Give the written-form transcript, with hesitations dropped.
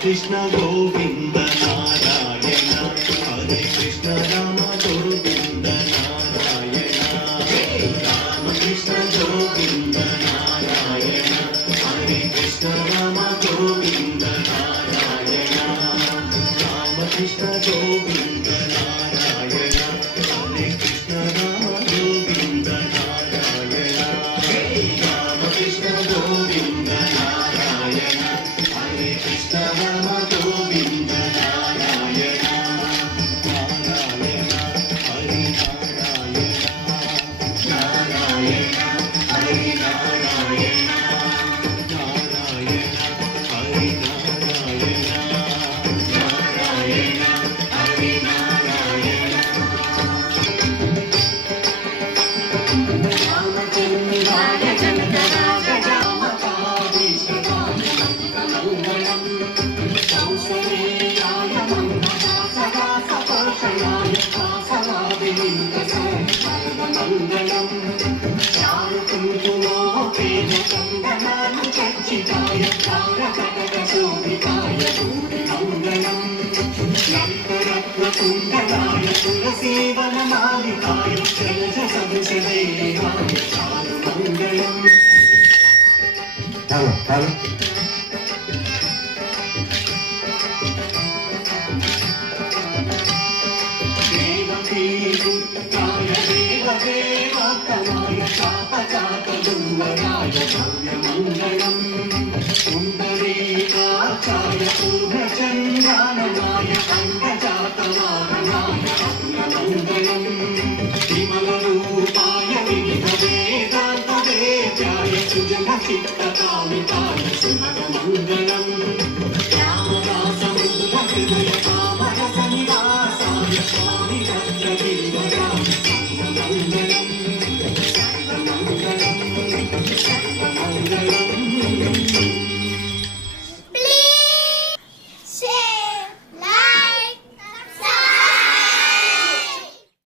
Krishna Govinda Narayana Hare Krishna Rama Govinda Narayana Rama Krishna Govinda Narayana Hare Krishna Rama Govinda Narayana Rama Krishna Govinda Narayana Hare Krishna Rama Govinda Narayana Rama Krishna Govinda Narayana Hare Krishna Rama Govinda Narayana Narayana Hari Narayana Narayana Hari Narayana Narayana Hari Narayana Narayana Hari Narayana Ramacendraya Chandaraja Jamakadishkadaya Mangalam Sausareyaya Mangalasa Saposhayaya Vasavadinda Sarvamangalam Sharukumkumopena Kandananu Chachitaya Charakataka Sobhitaya Purimangalam Yantaratna Kundaraya Tulasivana Malikaya Jalaja Sadhusadevaya Charumangalam. Halo. Devaputaya Devadevataya Chapachakaduvaraja Bhavyamangalam Pundarikachaya Purnachandranaya Angajatavaranaya Bhavyamangalam Vimalarupaya Vividhavedanta Vedyaya Sujana Chittakalipaya Subhagamangalam Ramadasa Mudra Hridaya Kamarasa Nivasaya Swami Ratra Virvadaya Sarvamangalam Sarvamangalam Sarvamangalam